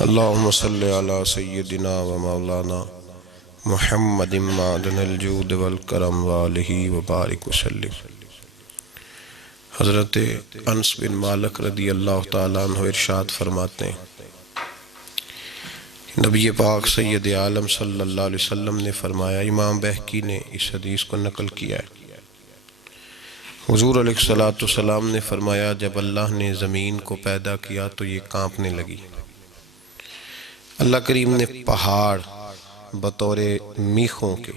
اللہم صلی علی سیدنا و مولانا محمد معدن الجود والکرم والہ وبارک وسلم۔ حضرت انس بن مالک رضی اللہ تعالیٰ عنہ ارشاد فرماتے ہیں، نبی پاک سید عالم صلی اللہ علیہ وسلم نے فرمایا، امام بہقی نے اس حدیث کو نقل کیا ہے، حضور علیہ السلام نے فرمایا، جب اللہ نے زمین کو پیدا کیا تو یہ کانپنے لگی۔ اللہ کریم نے پہاڑ بطور میخوں کے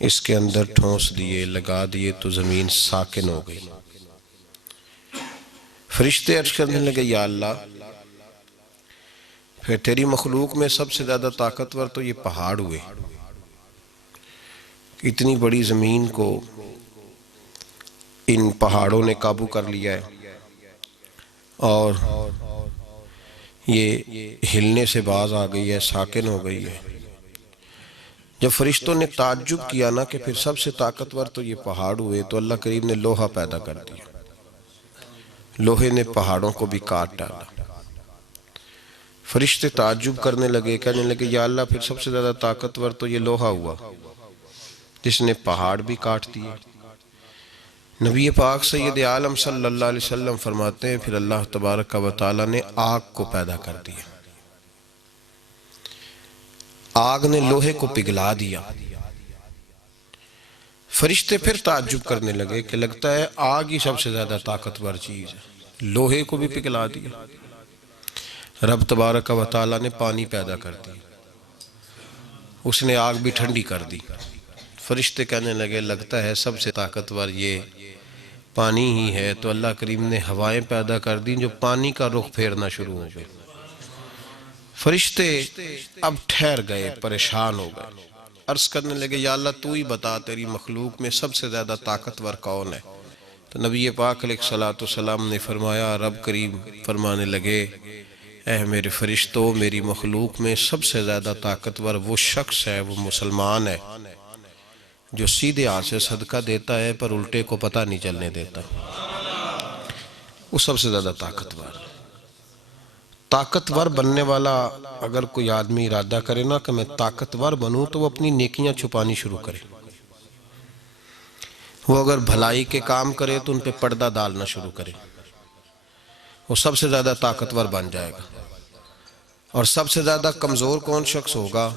اس کے اندر ٹھونس دیے، لگا دیے تو زمین ساکن ہو گئی۔ فرشتے عرض کرنے لگے، یا اللہ، پھر تیری مخلوق میں سب سے زیادہ طاقتور تو یہ پہاڑ ہوئے، اتنی بڑی زمین کو ان پہاڑوں نے قابو کر لیا ہے اور یہ ہلنے سے باز آ گئی ہے، ساکن ہو گئی ہے۔ جب فرشتوں نے تعجب کیا نا کہ پھر سب سے طاقتور تو یہ پہاڑ ہوئے، تو اللہ کریم نے لوہا پیدا کر دیا، لوہے نے پہاڑوں کو بھی کاٹ ڈالا۔ فرشتے تعجب کرنے لگے، کہنے لگے، یا اللہ، پھر سب سے زیادہ طاقتور تو یہ لوہا ہوا جس نے پہاڑ بھی کاٹ دیے۔ نبی پاک سید عالم صلی اللہ علیہ وسلم فرماتے ہیں، پھر اللہ تبارک و تعالیٰ نے آگ کو پیدا کر دیا، آگ نے لوہے کو پگھلا دیا۔ فرشتے پھر تعجب کرنے لگے کہ لگتا ہے آگ ہی سب سے زیادہ طاقتور چیز ہے، لوہے کو بھی پگھلا دیا۔ رب تبارک و تعالیٰ نے پانی پیدا کر دیا، اس نے آگ بھی ٹھنڈی کر دی۔ فرشتے کہنے لگے، لگتا ہے سب سے طاقتور یہ پانی ہی ہے، تو اللہ کریم نے ہوائیں پیدا کر دی جو پانی کا رخ پھیرنا شروع ہو گئے۔ فرشتے اب ٹھہر گئے، پریشان ہو گئے، عرض کرنے لگے، یا اللہ، تو ہی بتا تیری مخلوق میں سب سے زیادہ طاقتور کون ہے؟ تو نبی پاک علیہ السلام نے فرمایا، رب کریم فرمانے لگے، اے میرے فرشتوں، میری مخلوق میں سب سے زیادہ طاقتور وہ شخص ہے، وہ مسلمان ہے جو سیدھے ہاتھ سے صدقہ دیتا ہے پر الٹے کو پتہ نہیں چلنے دیتا، وہ سب سے زیادہ طاقتور بننے والا۔ اگر کوئی آدمی ارادہ کرے نا کہ میں طاقتور بنوں، تو وہ اپنی نیکیاں چھپانی شروع کرے۔ وہ اگر بھلائی کے کام کرے تو ان پہ پردہ ڈالنا شروع کرے، وہ سب سے زیادہ طاقتور بن جائے گا۔ اور سب سے زیادہ کمزور کون شخص ہوگا؟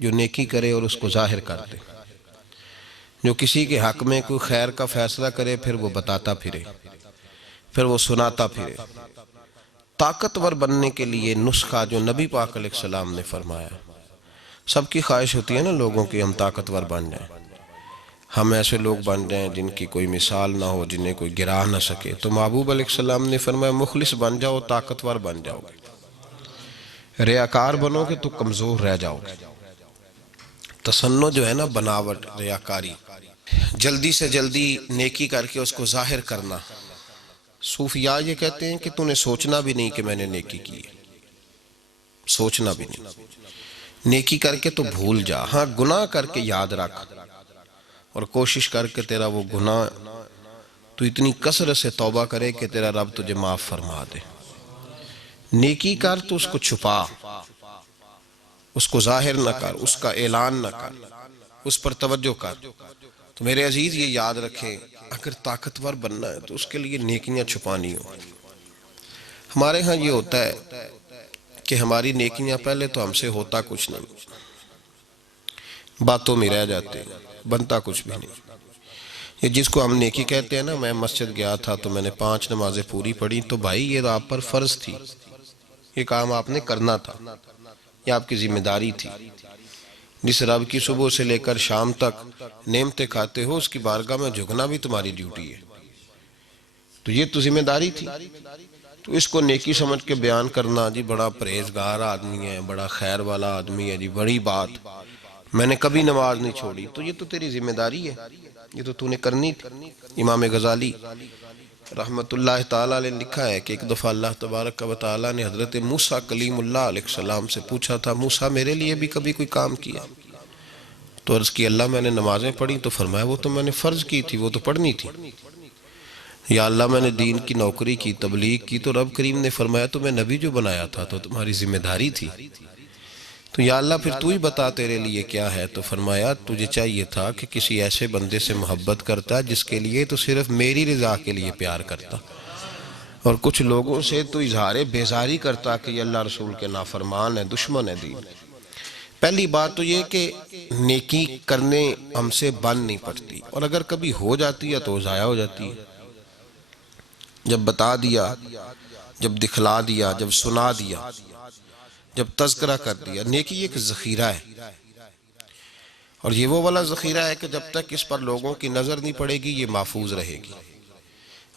جو نیکی کرے اور اس کو ظاہر کر دے، جو کسی کے حق میں کوئی خیر کا فیصلہ کرے پھر وہ بتاتا پھرے، پھر وہ سناتا پھرے۔ طاقتور بننے کے لیے نسخہ جو نبی پاک علیہ السلام نے فرمایا، سب کی خواہش ہوتی ہے نا لوگوں کی ہم طاقتور بن جائیں، ہم ایسے لوگ بن جائیں جن کی کوئی مثال نہ ہو، جنہیں کوئی گرا نہ سکے۔ تو محبوب علیہ السلام نے فرمایا، مخلص بن جاؤ، طاقتور بن جاؤ گے، ریاکار بنو گے تو کمزور رہ جاؤ گے۔ تصنع جو ہے نا، بناوٹ، ریاکاری، جلدی سے جلدی نیکی کر کے اس کو ظاہر کرنا۔ صوفیاء یہ کہتے ہیں کہ تو نے سوچنا بھی نہیں کہ میں نے نیکی کی ہے، سوچنا بھی نہیں، نیکی کر کے تو بھول جا، ہاں گناہ کر کے یاد رکھ، اور کوشش کر کے تیرا وہ گناہ تو اتنی کثرت سے توبہ کرے کہ تیرا رب تجھے معاف فرما دے۔ نیکی کر تو اس کو چھپا، اس کو ظاہر نہ کر، اس کا اعلان نہ کر، اس پر توجہ کر۔ تو میرے عزیز یہ یاد رکھیں، اگر طاقتور بننا ہے تو اس کے لیے نیکیاں چھپانی ہو۔ ہمارے ہاں یہ ہوتا ہے کہ ہماری نیکیاں پہلے تو ہم سے ہوتا کچھ نہیں، باتوں میں رہ جاتے ہیں، بنتا کچھ بھی نہیں۔ یہ جس کو ہم نیکی کہتے ہیں نا، میں مسجد گیا تھا تو میں نے 5 نمازیں پوری پڑھی، تو بھائی یہ آپ پر فرض تھی، یہ کام آپ نے کرنا تھا، یہ آپ کی ذمہ داری تھی۔ جس رب کی صبح سے لے کر شام تک نعمتیں کھاتے ہو، اس کی بارگاہ میں جھکنا بھی تمہاری ڈیوٹی ہے، تو یہ تو ذمہ داری تھی۔ تو اس کو نیکی سمجھ کے بیان کرنا، جی بڑا پرہیزگار آدمی ہے، بڑا خیر والا آدمی ہے، جی بڑی بات، میں نے کبھی نماز نہیں چھوڑی، تو یہ تو تیری ذمہ داری ہے، یہ تو نے کرنی تھی۔ امام غزالی رحمت اللہ تعالیٰ علیہ لکھا ہے کہ ایک دفعہ اللہ تبارک و تعالیٰ نے حضرت موسیٰ کلیم اللہ علیہ السلام سے پوچھا تھا، موسیٰ میرے لیے بھی کبھی کوئی کام کیا؟ تو عرض کی، اللہ میں نے نمازیں پڑھی، تو فرمایا وہ تو میں نے فرض کی تھی، وہ تو پڑھنی تھی۔ یا اللہ میں نے دین کی نوکری کی، تبلیغ کی، تو رب کریم نے فرمایا تمہیں نبی جو بنایا تھا تو تمہاری ذمہ داری تھی، تو یا اللہ پھر تو ہی بتا تیرے لیے کیا ہے۔ تو فرمایا تجھے چاہیے تھا کہ کسی ایسے بندے سے محبت کرتا جس کے لیے تو صرف میری رضا کے لیے پیار کرتا، اور کچھ لوگوں سے تو اظہار بیزاری کرتا کہ یہ اللہ رسول کے نافرمان ہے، دشمن ہے دین۔ پہلی بات تو یہ کہ نیکی کرنے ہم سے بن نہیں پڑتی، اور اگر کبھی ہو جاتی ہے تو ضائع ہو جاتی ہے۔ جب بتا دیا، جب دکھلا دیا، جب سنا دیا، جب تذکرہ کر دیا، نیکی ایک ذخیرہ ہے، اور یہ وہ والا ذخیرہ ہے کہ جب تک اس پر لوگوں کی نظر نہیں پڑے گی یہ محفوظ رہے گی،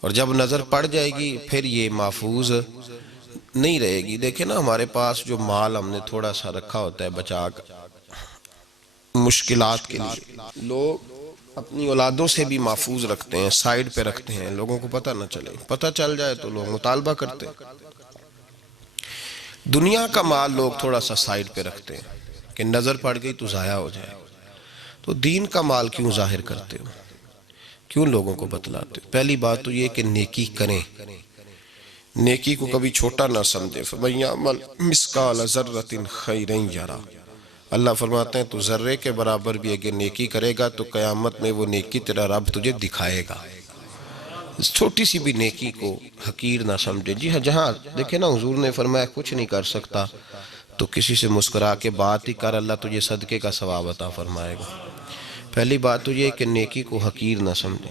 اور جب نظر پڑ جائے گی پھر یہ محفوظ نہیں رہے گی۔ دیکھیں نا ہمارے پاس جو مال ہم نے تھوڑا سا رکھا ہوتا ہے بچا کر مشکلات کے لیے، لوگ اپنی اولادوں سے بھی محفوظ رکھتے ہیں، سائیڈ پہ رکھتے ہیں، لوگوں کو پتہ نہ چلے، پتہ چل جائے تو لوگ مطالبہ کرتے ہیں۔ دنیا کا مال لوگ تھوڑا سا سائیڈ پہ رکھتے ہیں کہ نظر پڑ گئی تو ضائع ہو جائے، تو دین کا مال کیوں ظاہر کرتے ہو، کیوں لوگوں کو بتلاتے ہو؟ پہلی بات تو یہ کہ نیکی کریں، نیکی کو کبھی چھوٹا نہ سمجھے۔ فَمَن يَعْمَلْ مِثْقَالَ ذَرَّةٍ خَيْرًا يَرَهُ، اللہ فرماتے ہیں تو ذرے کے برابر بھی اگر نیکی کرے گا تو قیامت میں وہ نیکی تیرا رب تجھے دکھائے گا۔ اس چھوٹی سی بھی نیکی کو حقیر نہ سمجھے۔ جی ہاں، جہاں دیکھیں نا حضور نے فرمایا کچھ نہیں کر سکتا تو کسی سے مسکرا کے بات ہی کر، اللہ تجھے صدقے کا ثواب عطا فرمائے گا۔ پہلی بات تو یہ کہ نیکی کو حقیر نہ سمجھے۔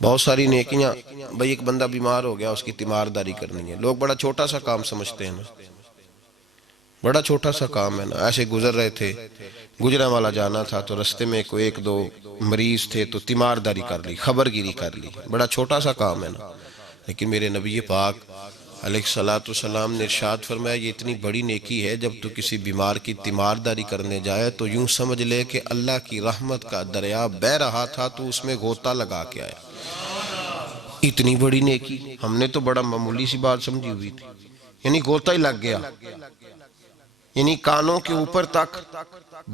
بہت ساری نیکیاں، بھئی ایک بندہ بیمار ہو گیا اس کی تیمارداری کرنی ہے، لوگ بڑا چھوٹا سا کام سمجھتے ہیں نا، بڑا چھوٹا سا کام ہے نا۔ ایسے گزر رہے تھے، گجرا والا جانا تھا تو رستے میں کوئی ایک دو مریض تھے تو تیمارداری کر لی، خبر گیری کر لی، بڑا چھوٹا سا کام ہے نا۔ لیکن میرے نبی پاک علیہ السلام نے ارشاد فرمایا یہ اتنی بڑی نیکی ہے، جب تو کسی بیمار کی تیمارداری کرنے جائے تو یوں سمجھ لے کہ اللہ کی رحمت کا دریا بہہ رہا تھا تو اس میں غوطہ لگا کے آیا۔ اتنی بڑی نیکی ہم نے تو بڑا معمولی سی بات سمجھی ہوئی تھی، یعنی غوطہ ہی لگ گیا، یعنی کانوں کے اوپر تک،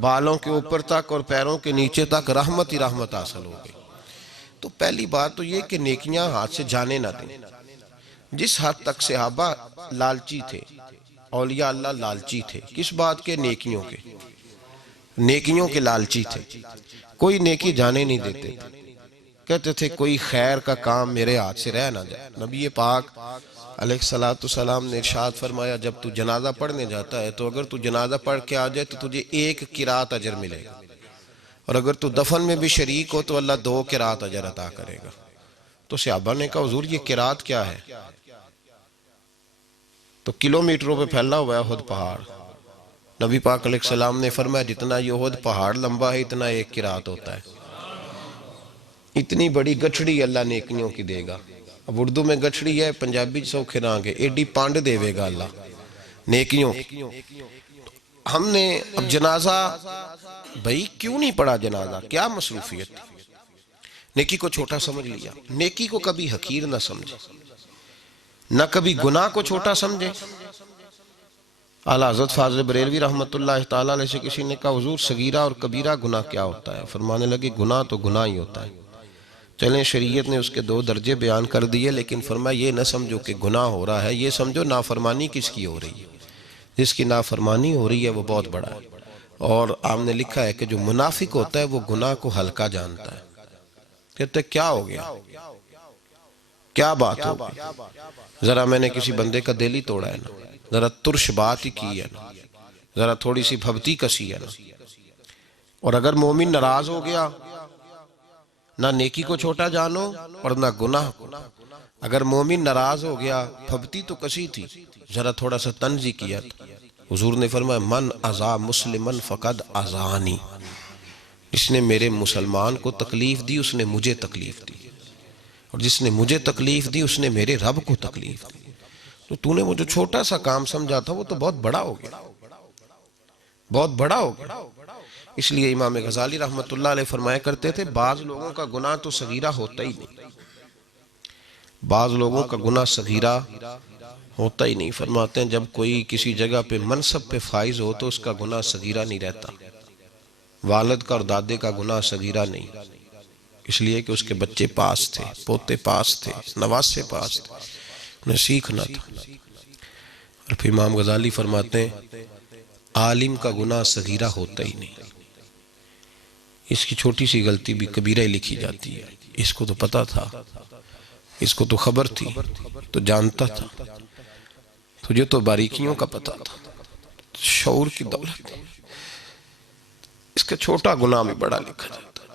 بالوں کے اوپر تک اور پیروں کے نیچے تک رحمت ہی رحمت حاصل ہو گئی۔ تو پہلی بات تو یہ کہ نیکیاں ہاتھ سے جانے نہ دیں۔ جس حد تک صحابہ لالچی تھے، اولیاء اللہ لالچی تھے، کس بات کے؟ نیکیوں کے، نیکیوں کے لالچی تھے، کوئی نیکی جانے نہیں دیتے تھے، کہتے تھے کوئی خیر کا کام میرے ہاتھ سے رہ نہ جائے۔ نبی پاک علیہ السلام نے ارشاد فرمایا جب تو جنازہ پڑھنے جاتا ہے تو اگر تو جنازہ پڑھ کے آ جائے تو تجھے 1 قرات اجر ملے گا، اور اگر تو دفن میں بھی شریک ہو تو اللہ 2 قرات اجر عطا کرے گا۔ تو صحابہ نے کہا حضور یہ قرات کیا ہے؟ تو کلومیٹروں پہ پھیلا ہوا ہے احد پہاڑ۔ نبی پاک علیہ السلام نے فرمایا جتنا یہ احد پہاڑ لمبا ہے اتنا 1 قرات ہوتا ہے۔ اتنی بڑی گٹھڑی اللہ نیکیوں کی دے گا۔ اب اردو میں گٹھڑی ہے، پنجابی سوکھے رانگے، ایڈی پانڈ دے گا اللہ نیکیوں کی۔ ہم نے اب جنازہ، بھئی کیوں نہیں پڑھا جنازہ؟ کیا مصروفیت تھی؟ نیکی کو چھوٹا سمجھ لیا۔ نیکی کو کبھی حقیر نہ سمجھے، نہ کبھی گناہ کو چھوٹا سمجھے۔ اعلیٰ حضرت فاضل بریلوی رحمت اللہ تعالیٰ علیہ سے کسی نے کہا حضور صغیرہ اور کبیرہ گناہ کیا ہوتا ہے؟ فرمانے لگے گناہ تو گناہ ہی ہوتا ہے۔ چلیں شریعت نے اس کے 2 درجے بیان کر دیے، لیکن فرمایا یہ نہ سمجھو کہ گناہ ہو رہا ہے، یہ سمجھو نافرمانی کس کی ہو رہی ہے۔ جس کی نافرمانی ہو رہی ہے وہ بہت بڑا ہے۔ اور آپ نے لکھا ہے کہ جو منافق ہوتا ہے وہ گناہ کو ہلکا جانتا ہے، کہتے ہیں کیا ہو گیا، کیا بات ہو گئی، ذرا میں نے کسی بندے کا دل ہی توڑا ہے نا، ذرا ترش بات ہی کی ہے نا، ذرا تھوڑی سی بھبتی کسی ہے نا۔ اور اگر مومن ناراض ہو گیا، نہ نیکی کو چھوٹا جانو اور نہ گناہ کو۔ اگر مومن ناراض ہو گیا، بھبتی تو کسی تھی، ذرا تھوڑا سا طنز ہی کیا تھا۔ حضور نے فرمایا من اذا مسلمن فقد اذانی، جس نے میرے مسلمان کو تکلیف دی اس نے مجھے تکلیف دی، اور جس نے مجھے تکلیف دی اس نے میرے رب کو تکلیف دی۔ تو نے وہ جو چھوٹا سا کام سمجھا تھا وہ تو بہت بڑا ہو گیا، بہت بڑا ہو گیا۔ اس لیے امام غزالی رحمت اللہ علیہ فرمایا کرتے تھے بعض لوگوں کا گناہ تو صغیرہ ہوتا ہی نہیں، بعض لوگوں کا گناہ صغیرہ ہوتا ہی نہیں۔ فرماتے ہیں جب کوئی کسی جگہ پہ منصب پہ فائز ہو تو اس کا گناہ صغیرہ نہیں رہتا، والد کا اور دادے کا گناہ صغیرہ نہیں، اس لیے کہ اس کے بچے پاس تھے، پوتے پاس تھے، نواسے پاس تھے، انہیں سیکھنا تھا۔ اور پھر امام غزالی فرماتے ہیں عالم کا گناہ صغیرہ ہوتا ہی نہیں، اس کی چھوٹی سی غلطی بھی کبیرہ ہی لکھی جاتی ہے۔ اس کو تو پتا تھا، اس کو تو خبر تھی، تو جانتا تھا، تجھے تو باریکیوں کا پتا تھا، شعور کی دولت، اس کا چھوٹا گناہ بھی بڑا لکھا جاتا ہے۔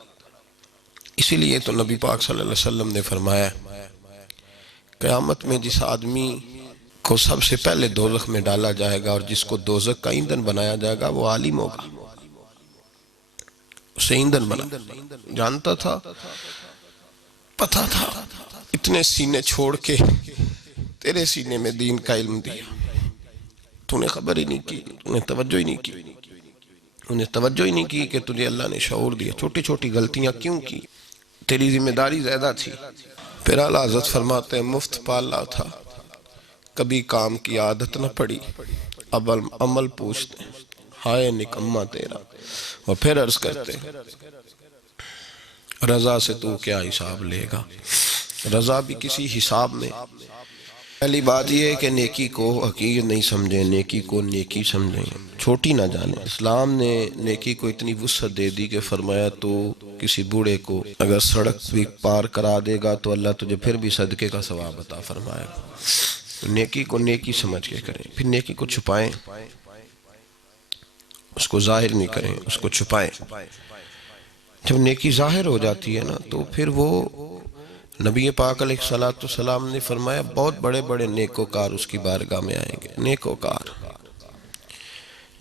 اسی لیے تو نبی پاک صلی اللہ علیہ وسلم نے فرمایا قیامت میں جس آدمی کو سب سے پہلے دوزخ میں ڈالا جائے گا اور جس کو دوزخ کا ایندھن بنایا جائے گا وہ عالم ہوگا، اسے ایندھن بنا، جانتا تھا، پتا تھا، اتنے سینے چھوڑ کے تیرے سینے میں دین کا علم دیا، تو نے خبر ہی نہیں کی، تو نے توجہ ہی نہیں کی، انہیں توجہ ہی نہیں کی کہ تجھے اللہ نے شعور دیا، چھوٹی چھوٹی غلطیاں کیوں کی، تیری ذمہ داری زیادہ تھی۔ پھر اعلیٰ حضرت فرماتے ہیں مفت پالا تھا، کبھی کام کی عادت نہ پڑی، اب عمل پوچھتے ہیں ہائے نکمہ تیرا، اور پھر عرض کرتے ہیں رضا سے تو کیا حساب لے گا، رضا بھی کسی حساب میں۔ پہلی بات یہ ہے کہ نیکی کو حقیر نہیں سمجھیں، نیکی کو نیکی سمجھیں، چھوٹی نہ جانیں۔ اسلام نے نیکی کو اتنی وسعت دے دی کہ فرمایا تو کسی بوڑھے کو اگر سڑک بھی پار کرا دے گا تو اللہ تجھے پھر بھی صدقے کا ثواب عطا فرمائے گا۔ نیکی کو نیکی سمجھ کے کریں، پھر نیکی کو چھپائیں، اس کو ظاہر نہیں کریں، اس کو چھپائیں۔ جب نیکی ظاہر ہو جاتی ہے نا تو پھر وہ نبی پاک علیہ السلام نے فرمایا بہت بڑے بڑے نیکوکار اس کی بارگاہ میں آئیں گے، نیکوکار،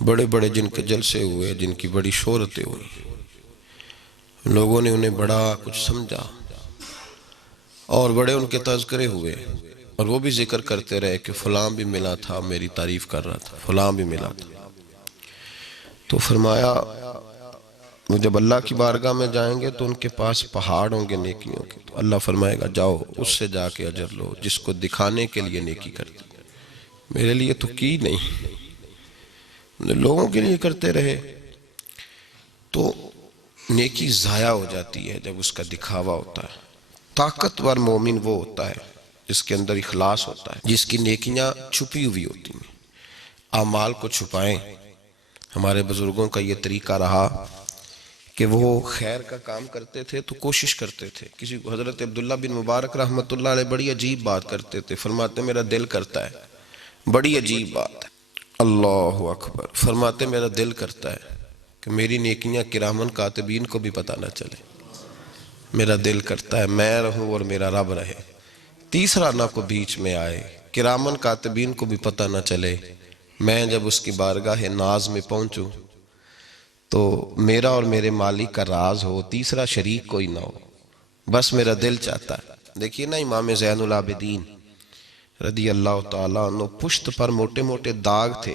بڑے بڑے جن کے جلسے ہوئے، جن کی بڑی شہرتیں ہوئی، لوگوں نے انہیں بڑا کچھ سمجھا اور بڑے ان کے تذکرے ہوئے، اور وہ بھی ذکر کرتے رہے کہ فلاں بھی ملا تھا، میری تعریف کر رہا تھا، فلاں بھی ملا تھا۔ تو فرمایا وہ جب اللہ کی بارگاہ میں جائیں گے تو ان کے پاس پہاڑ ہوں گے نیکیوں کے، تو اللہ فرمائے گا جاؤ اس سے جا کے اجر لو جس کو دکھانے کے لیے نیکی کرتے، میرے لیے تو کی نہیں، لوگوں کے لیے کرتے رہے۔ تو نیکی ضائع ہو جاتی ہے جب اس کا دکھاوا ہوتا ہے۔ طاقتور مومن وہ ہوتا ہے جس کے اندر اخلاص ہوتا ہے، جس کی نیکیاں چھپی ہوئی ہوتی ہیں۔ اعمال کو چھپائیں۔ ہمارے بزرگوں کا یہ طریقہ رہا کہ وہ خیر کا کام کرتے تھے تو کوشش کرتے تھے۔ کسی کو حضرت عبداللہ بن مبارک رحمۃ اللہ علیہ بڑی عجیب بات کرتے تھے، فرماتے میرا دل کرتا ہے، بڑی عجیب بات ہے، اللہ اکبر، فرماتے میرا دل کرتا ہے کہ میری نیکیاں کرامن کاتبین کو بھی پتہ نہ چلے، میرا دل کرتا ہے میں رہوں اور میرا رب رہے، تیسرا نہ کو بیچ میں آئے، کرامن کاتبین کو بھی پتہ نہ چلے، میں جب اس کی بارگاہ ناز میں پہنچوں تو میرا اور میرے مالک کا راز ہو، تیسرا شریک کوئی نہ ہو، بس میرا دل چاہتا ہے۔ دیکھیے نا امام زین العابدین رضی اللہ تعالیٰ عنہ پشت پر موٹے موٹے داغ تھے،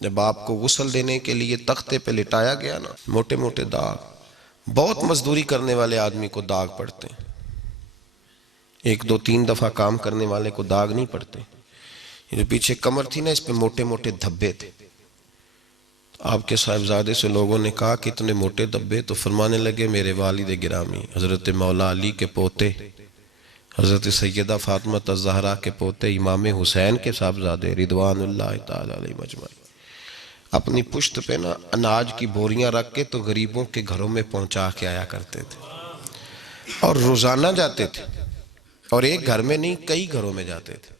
جب آپ کو غسل دینے کے لیے تختے پہ لٹایا گیا نا، موٹے موٹے داغ، بہت مزدوری کرنے والے آدمی کو داغ پڑتے ہیں، ایک دو تین دفعہ کام کرنے والے کو داغ نہیں پڑتے۔ یہ جو پیچھے کمر تھی نا اس پہ موٹے موٹے دھبے تھے، آپ کے صاحبزادے سے لوگوں نے کہا کہ اتنے موٹے دھبے، تو فرمانے لگے میرے والد گرامی حضرت مولا علی کے پوتے، حضرت سیدہ فاطمہ الزہرا کے پوتے امام حسین کے صاحبزادے رضوان اللہ تعالی علیہ مجمعین، اپنی پشت پہ نا اناج کی بوریاں رکھ کے تو غریبوں کے گھروں میں پہنچا کے آیا کرتے تھے، اور روزانہ جاتے تھے، اور ایک گھر میں نہیں کئی گھروں میں جاتے تھے،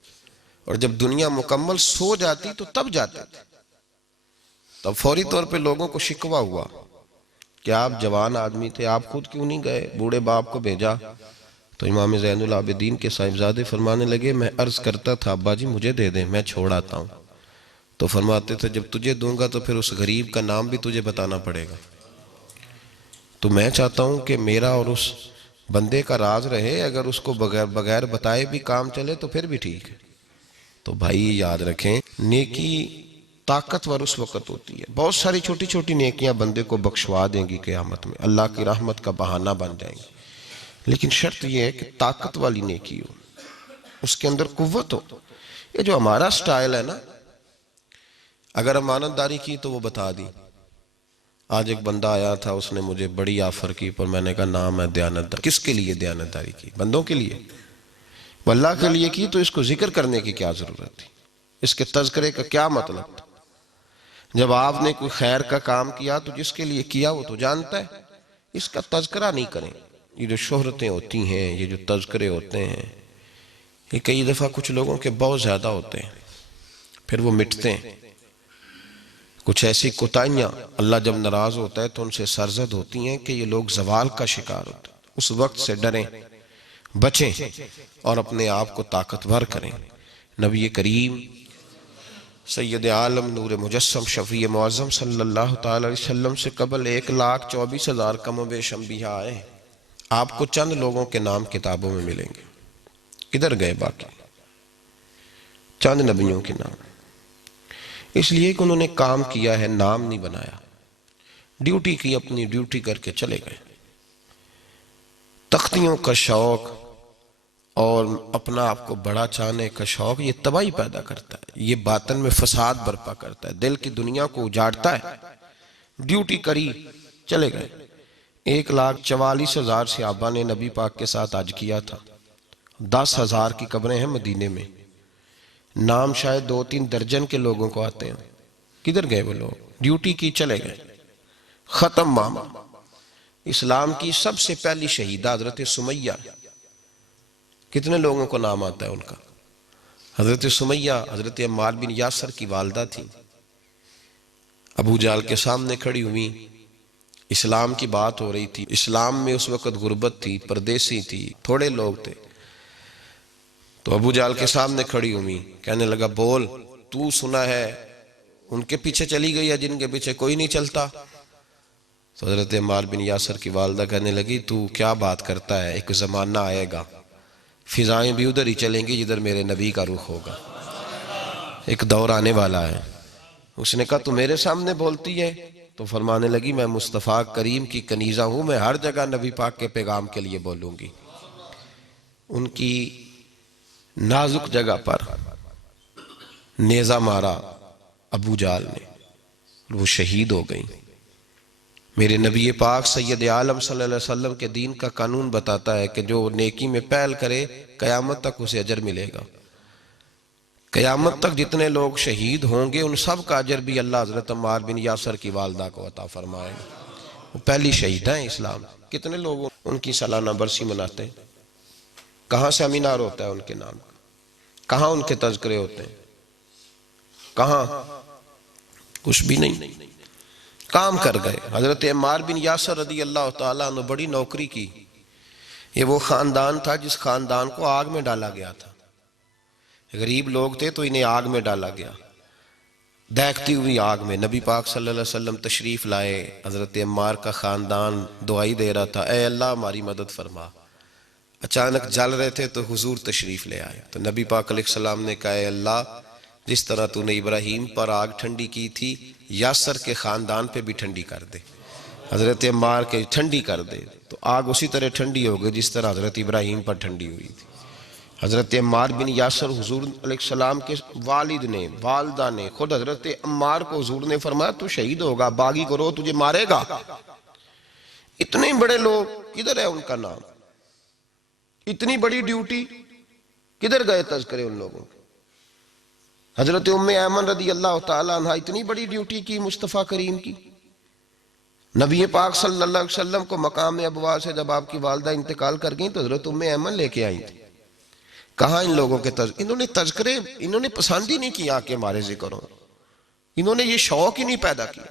اور جب دنیا مکمل سو جاتی تو تب جاتے تھے۔ تب فوری طور پہ لوگوں کو شکوہ ہوا کہ آپ جوان آدمی تھے، آپ خود کیوں نہیں گئے، بوڑھے باپ کو بھیجا؟ تو امام زین العابدین کے صاحبزادے فرمانے لگے میں عرض کرتا تھا ابا جی مجھے دے دیں، میں چھوڑ آتا ہوں، تو فرماتے تھے جب تجھے دوں گا تو پھر اس غریب کا نام بھی تجھے بتانا پڑے گا، تو میں چاہتا ہوں کہ میرا اور اس بندے کا راز رہے، اگر اس کو بغیر بتائے بھی کام چلے تو پھر بھی ٹھیک ہے۔ تو بھائی یاد رکھیں نیکی طاقتور اس وقت ہوتی ہے، بہت ساری چھوٹی چھوٹی نیکیاں بندے کو بخشوا دیں گی قیامت میں، اللہ کی رحمت کا بہانہ بن جائیں گی، لیکن شرط یہ ہے کہ طاقت والی نیکی ہو، اس کے اندر قوت ہو۔ یہ جو ہمارا سٹائل ہے نا، اگر امانت داری کی تو وہ بتا دی، آج ایک بندہ آیا تھا، اس نے مجھے بڑی آفر کی، پر میں نے کہا نام ہے دیانت دار۔ کس کے لیے دیانت داری کی؟ بندوں کے لیے؟ وہ اللہ کے لیے کی تو اس کو ذکر کرنے کی کیا ضرورت تھی؟ اس کے تذکرے کا کیا مطلب تھا؟ جب آپ نے کوئی خیر کا کام کیا تو جس کے لیے کیا وہ تو جانتا ہے، اس کا تذکرہ نہیں کریں۔ یہ جو شہرتیں ہوتی ہیں، یہ جو تذکرے ہوتے ہیں، یہ کئی دفعہ کچھ لوگوں کے بہت زیادہ ہوتے ہیں، پھر وہ مٹتے ہیں۔ کچھ ایسی کوتاہیاں اللہ جب ناراض ہوتا ہے تو ان سے سرزد ہوتی ہیں کہ یہ لوگ زوال کا شکار ہوتے ہیں۔ اس وقت سے ڈریں، بچیں اور اپنے آپ کو طاقتور کریں۔ نبی کریم سید عالم نور مجسم شفیع معظم صلی اللہ تعالی علیہ وسلم سے قبل 1,24,000 کم و بیش انبیاء آئے۔ آپ کو چند لوگوں کے نام کتابوں میں ملیں گے، کدھر گئے باقی؟ چند نبیوں کے نام، اس لیے کہ انہوں نے کام کیا ہے، نام نہیں بنایا، ڈیوٹی کی، اپنی ڈیوٹی کر کے چلے گئے۔ تختیوں کا شوق اور اپنا آپ کو بڑا چاہنے کا شوق یہ تباہی پیدا کرتا ہے، یہ باطن میں فساد برپا کرتا ہے، دل کی دنیا کو اجاڑتا ہے۔ ڈیوٹی کری، چلے گئے۔ 1,44,000 صحابہ نے نبی پاک کے ساتھ حج کیا تھا۔ 10,000 کی قبریں ہیں مدینے میں، نام شاید 2-3 درجن کے لوگوں کو آتے ہیں۔ کدھر گئے وہ لوگ؟ ڈیوٹی کی، چلے گئے، ختم معاملہ۔ اسلام کی سب سے پہلی شہیدہ حضرت سمیہ، کتنے لوگوں کو نام آتا ہے ان کا؟ حضرت سمیہ حضرت عمار بن یاسر کی والدہ تھی، ابو جہل کے سامنے کھڑی ہوئی، اسلام کی بات ہو رہی تھی۔ اسلام میں اس وقت غربت تھی، پردیسی تھی، تھوڑے لوگ تھے، تو ابو جہل کے سامنے کھڑی ہوئی، کہنے لگا بول، تو سنا ہے ان کے پیچھے چلی گئی ہے جن کے پیچھے کوئی نہیں چلتا؟ تو حضرت عمار بن یاسر کی والدہ کہنے لگی تو کیا بات کرتا ہے، ایک زمانہ آئے گا فضائیں بھی ادھر ہی چلیں گی جدھر میرے نبی کا رخ ہوگا، ایک دور آنے والا ہے۔ اس نے کہا تو میرے سامنے بولتی ہے؟ تو فرمانے لگی میں مصطفیٰ کریم کی کنیزہ ہوں، میں ہر جگہ نبی پاک کے پیغام کے لیے بولوں گی۔ ان کی نازک جگہ پر نیزہ مارا ابو جہل نے، وہ شہید ہو گئیں۔ میرے نبی پاک سید عالم صلی اللہ علیہ وسلم کے دین کا قانون بتاتا ہے کہ جو نیکی میں پہل کرے قیامت تک اسے اجر ملے گا۔ قیامت تک جتنے لوگ شہید ہوں گے ان سب کا اجر بھی اللہ حضرت عمار بن یاسر کی والدہ کو عطا فرمائے گا۔ وہ پہلی شہیدہ ہیں اسلام۔ کتنے لوگ ان کی سالانہ برسی مناتے ہیں؟ کہاں سیمینار ہوتا ہے ان کے نام کا؟ کہاں ان کے تذکرے ہوتے ہیں؟ کہاں؟ کچھ بھی نہیں، کام کر گئے۔ حضرت عمار بن یاسر رضی اللہ تعالیٰ عنہ بڑی نوکری کی۔ یہ وہ خاندان تھا جس خاندان کو آگ میں ڈالا گیا تھا، غریب لوگ تھے تو انہیں آگ میں ڈالا گیا، دہکتی ہوئی آگ میں۔ نبی پاک صلی اللہ علیہ وسلم تشریف لائے، حضرت عمار کا خاندان دعائی دے رہا تھا، اے اللہ ہماری مدد فرما۔ اچانک جل رہے تھے تو حضور تشریف لے آئے، تو نبی پاک علیہ السلام نے کہا اے اللہ جس طرح تو نے ابراہیم پر آگ ٹھنڈی کی تھی یاسر کے خاندان پہ بھی ٹھنڈی کر دے، حضرت عمار کے ٹھنڈی کر دے۔ تو آگ اسی طرح ٹھنڈی ہو گئی جس طرح حضرت ابراہیم پر ٹھنڈی ہوئی تھی۔ حضرت عمار بن یاسر حضور علیہ السلام کے والد نے، والدہ نے، خود حضرت عمار کو حضور نے فرمایا تو شہید ہوگا، باغی گروہ تجھے مارے گا۔ اتنے بڑے لوگ، کدھر ہے ان کا نام؟ اتنی بڑی ڈیوٹی، کدھر گئے تذکرے ان لوگوں کے؟ حضرت ام ایمن رضی اللہ تعالیٰ عنہ اتنی بڑی ڈیوٹی کی مصطفیٰ کریم کی۔ نبی پاک صلی اللہ علیہ وسلم کو مقام ابوا سے جب آپ کی والدہ انتقال کر گئیں تو حضرت ام ایمن لے کے آئی تھی۔ کہاں ان لوگوں کے انہوں نے تذکرے، انہوں نے پسند ہی نہیں کیا کہ ہمارے ذکر ہوں، انہوں نے یہ شوق ہی نہیں پیدا کیا۔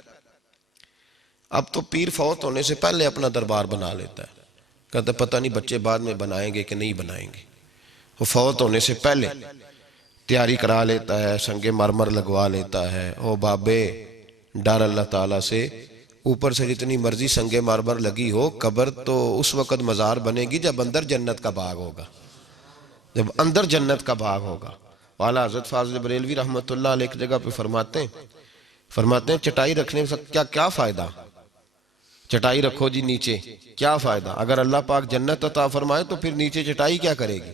اب تو پیر فوت ہونے سے پہلے اپنا دربار بنا لیتا ہے، کہتا پتہ نہیں بچے بعد میں بنائیں گے کہ نہیں بنائیں گے۔ وہ فوت ہونے سے پہلے تیاری کرا لیتا ہے، سنگ مرمر لگوا لیتا ہے۔ او بابے ڈر اللہ تعالیٰ سے، اوپر سے جتنی مرضی سنگ مرمر لگی ہو، قبر تو اس وقت مزار بنے گی جب اندر جنت کا باغ ہوگا، جب اندر جنت کا باغ ہوگا۔ والا حضرت فاضل بریلوی رحمت اللہ علیہ ایک جگہ پہ فرماتے ہیں چٹائی رکھنے سے کیا فائدہ؟ چٹائی رکھو جی نیچے، کیا فائدہ؟ اگر اللہ پاک جنت عطا فرمائے تو پھر نیچے چٹائی کیا کرے گی؟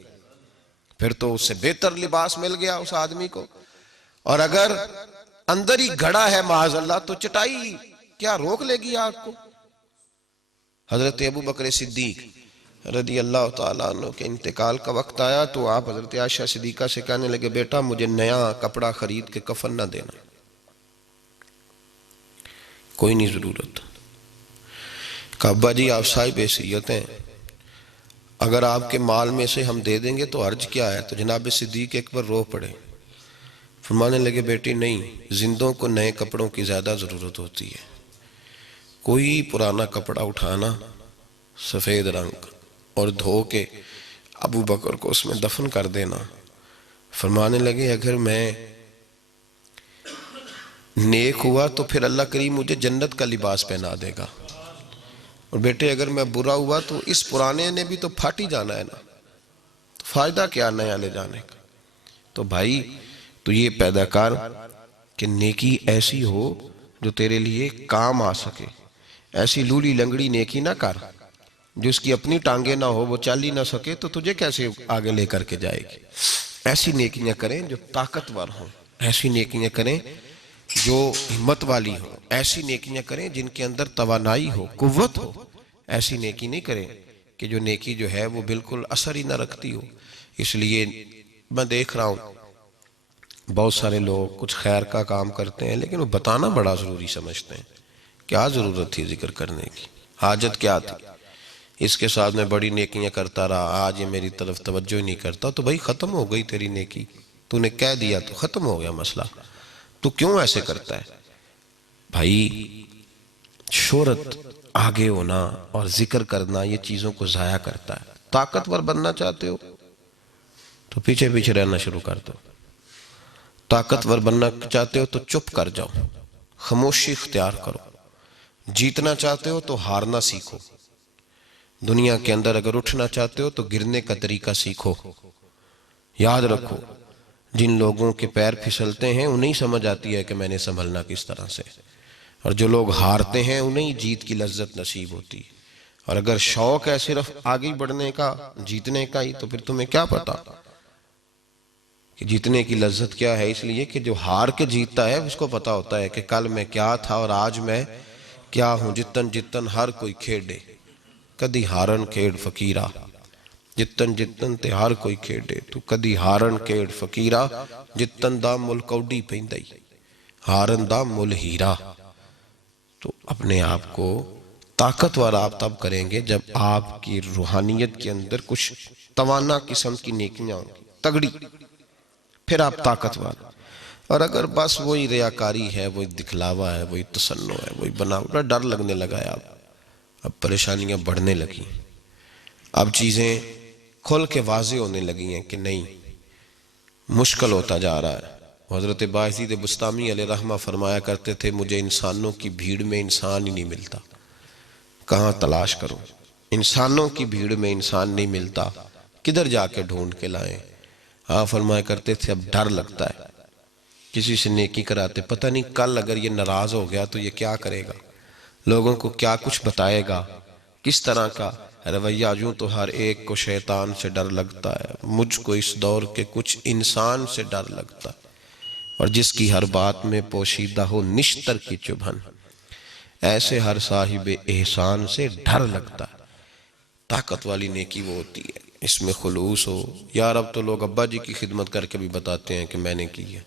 پھر تو اس سے بہتر لباس مل گیا اس آدمی کو۔ اور اگر اندر ہی گھڑا ہے معاذ اللہ تو چٹائی کیا روک لے گی آگ کو؟ حضرت ابو بکر صدیق رضی اللہ تعالیٰ عنہ کے انتقال کا وقت آیا تو آپ حضرت عائشہ صدیقہ سے کہنے لگے بیٹا مجھے نیا کپڑا خرید کے کفن نہ دینا، کوئی نہیں ضرورت۔ کہا ابا جی آپ صاحب حیثیت ہیں، اگر آپ کے مال میں سے ہم دے دیں گے تو حرج کیا ہے؟ تو جناب صدیق اکبر رو پڑے، فرمانے لگے بیٹی نہیں، زندوں کو نئے کپڑوں کی زیادہ ضرورت ہوتی ہے، کوئی پرانا کپڑا اٹھانا سفید رنگ اور دھو کے ابو بکر کو اس میں دفن کر دینا۔ فرمانے لگے اگر میں نیک ہوا تو پھر اللہ کریم مجھے جنت کا لباس پہنا دے گا، اور بیٹے اگر میں برا ہوا تو اس پرانے نے بھی تو پھاٹ ہی جانا ہے نا، تو فائدہ کیا نیا لے جانے کا؟ تو بھائی تو یہ پیدا کر کہ نیکی ایسی ہو جو تیرے لیے کام آ سکے، ایسی لولی لنگڑی نیکی نہ کر جو اس کی اپنی ٹانگیں نہ ہو، وہ چل ہی نہ سکے تو تجھے کیسے آگے لے کر کے جائے گی۔ ایسی نیکیاں کریں جو طاقتور ہوں، ایسی نیکیاں کریں جو ہمت والی ہوں، ایسی نیکیاں کریں جن کے اندر توانائی ہو، قوت ہو۔ ایسی نیکی نہیں کریں کہ جو نیکی جو ہے وہ بالکل اثر ہی نہ رکھتی ہو۔ اس لیے میں دیکھ رہا ہوں بہت سارے لوگ کچھ خیر کا کام کرتے ہیں لیکن وہ بتانا بڑا ضروری سمجھتے ہیں۔ کیا ضرورت تھی ذکر کرنے کی؟ حاجت کیا تھی؟ اس کے ساتھ میں بڑی نیکیاں کرتا رہا، آج یہ میری طرف توجہ ہی نہیں کرتا، تو بھائی ختم ہو گئی تیری نیکی، تو نے کہہ دیا تو ختم ہو گیا مسئلہ۔ تو کیوں ایسے کرتا ہے؟ بھائی شہرت، آگے ہونا اور ذکر کرنا یہ چیزوں کو ضائع کرتا ہے۔ طاقتور بننا چاہتے ہو تو پیچھے پیچھے رہنا شروع کر دو، طاقتور بننا چاہتے ہو تو چپ کر جاؤ، خاموشی اختیار کرو، جیتنا چاہتے ہو تو ہارنا سیکھو، دنیا کے اندر اگر اٹھنا چاہتے ہو تو گرنے کا طریقہ سیکھو۔ یاد رکھو جن لوگوں کے پیر پھسلتے ہیں انہیں سمجھ آتی ہے کہ میں نے سنبھلنا کس طرح سے، اور جو لوگ ہارتے ہیں انہیں جیت کی لذت نصیب ہوتی ہے۔ اور اگر شوق ہے صرف آگے بڑھنے کا، جیتنے کا ہی، تو پھر تمہیں کیا پتا کہ جیتنے کی لذت کیا ہے؟ اس لیے کہ جو ہار کے جیتتا ہے اس کو پتا ہوتا ہے کہ کل میں کیا تھا اور آج میں کیا ہوں۔ جتن جتن ہر کوئی کھیڑے کدی ہارن کھیڑ فقیرہ، جتن جتن تے ہر کوئی کھیڑے تو کدی ہارن کھیڑ فقیرہ، جتن دا مل کوڈی پیندائی ہارن دا مل ہیرا۔ تو اپنے آپ کو طاقتور آپ تب کریں گے جب آپ کی روحانیت کے اندر کچھ توانا قسم کی نیکیاں ہوں گی، تگڑی، پھر آپ طاقتور۔ اور اگر بس وہی ریاکاری ہے، وہی دکھلاوا ہے، وہی تصنع ہے، وہی بناوٹ، ڈر لگنے لگا ہے، اب پریشانیاں بڑھنے لگی، اب چیزیں کھل کے واضح ہونے لگی ہیں کہ نہیں، مشکل ہوتا جا رہا ہے۔ حضرت باعزید بسطامی علیہ رحمہ فرمایا کرتے تھے مجھے انسانوں کی بھیڑ میں انسان ہی نہیں ملتا، کہاں تلاش کروں؟ انسانوں کی بھیڑ میں انسان نہیں ملتا، کدھر جا کے ڈھونڈ کے لائیں؟ ہاں فرمایا کرتے تھے اب ڈر لگتا ہے کسی سے نیکی کراتے، پتہ نہیں کل اگر یہ ناراض ہو گیا تو یہ کیا کرے گا، لوگوں کو کیا کچھ بتائے گا، کس طرح کا رویہ۔ یوں تو ہر ایک کو شیطان سے ڈر لگتا ہے، مجھ کو اس دور کے کچھ انسان سے ڈر لگتا ہے، اور جس کی ہر بات میں پوشیدہ ہو نشتر کی چبھن، ایسے ہر صاحب احسان سے ڈر لگتا ہے۔ طاقت والی نیکی وہ ہوتی ہے اس میں خلوص ہو۔ یار اب تو لوگ ابا جی کی خدمت کر کے بھی بتاتے ہیں کہ میں نے کی ہے۔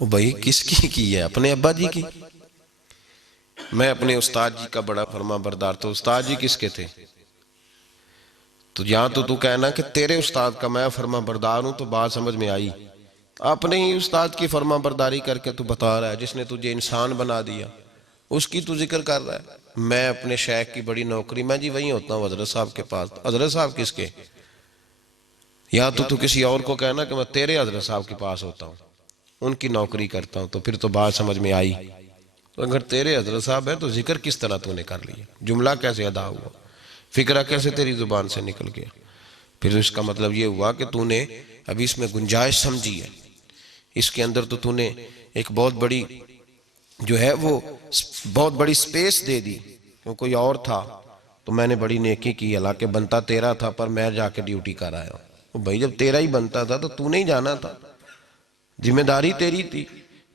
وہ بھائی کس کی ہے؟ اپنے ابا جی کی؟ میں اپنے استاد جی کا بڑا فرما بردار، تو استاد جی کس کے تھے؟ تو یہاں تو کہنا کہ تیرے استاد کا میں فرما بردار ہوں، تو بات سمجھ میں آئی؟ اپنے ہی استاد کی فرما برداری کر کے تو بتا رہا ہے جس نے تجھے انسان بنا دیا، اس کی تو ذکر کر رہا ہے۔ میں اپنے شیخ کی بڑی نوکری، میں جی وہیں ہوتا ہوں حضرت صاحب کے پاس۔ حضرت صاحب کس کے؟ یا تو کسی اور کو کہنا کہ میں تیرے حضرت صاحب کے پاس ہوتا ہوں، ان کی نوکری کرتا ہوں، تو پھر تو بات سمجھ میں آئی۔ تو اگر تیرے حضرت صاحب ہے تو ذکر کس طرح تو نے کر لیا؟ جملہ کیسے ادا ہوا؟ فکرہ کیسے تیری زبان سے نکل گیا؟ پھر اس کا مطلب یہ ہوا کہ تو نے ابھی اس میں گنجائش سمجھی ہے، اس کے اندر تو نے ایک بہت بڑی جو ہے وہ بہت بڑی سپیس دے دی۔ کیوں کوئی اور تھا تو میں نے بڑی نیکی کی، حالانکہ بنتا تیرا تھا پر میں جا کے ڈیوٹی کر آیا ہوں۔ بھائی جب تیرا ہی بنتا تھا تو نے ہی جانا تھا، ذمہ داری تیری تھی۔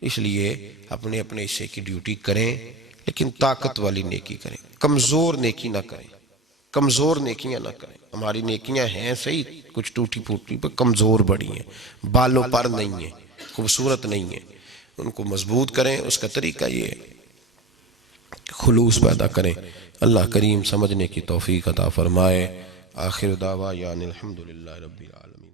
اس لیے اپنے اپنے حصے کی ڈیوٹی کریں، لیکن طاقت والی نیکی کریں، کمزور نیکی نہ کریں، کمزور نیکیاں نہ کریں۔ ہماری نیکیاں ہیں صحیح، کچھ ٹوٹی پھوٹی پر کمزور بڑی ہیں، بالوں پر نہیں ہیں، خوبصورت نہیں ہیں، ان کو مضبوط کریں۔ اس کا طریقہ یہ ہے خلوص پیدا کریں۔ اللہ کریم سمجھنے کی توفیق عطا فرمائے۔ آخر دعویٰ یعنی الحمدللہ رب العالمین۔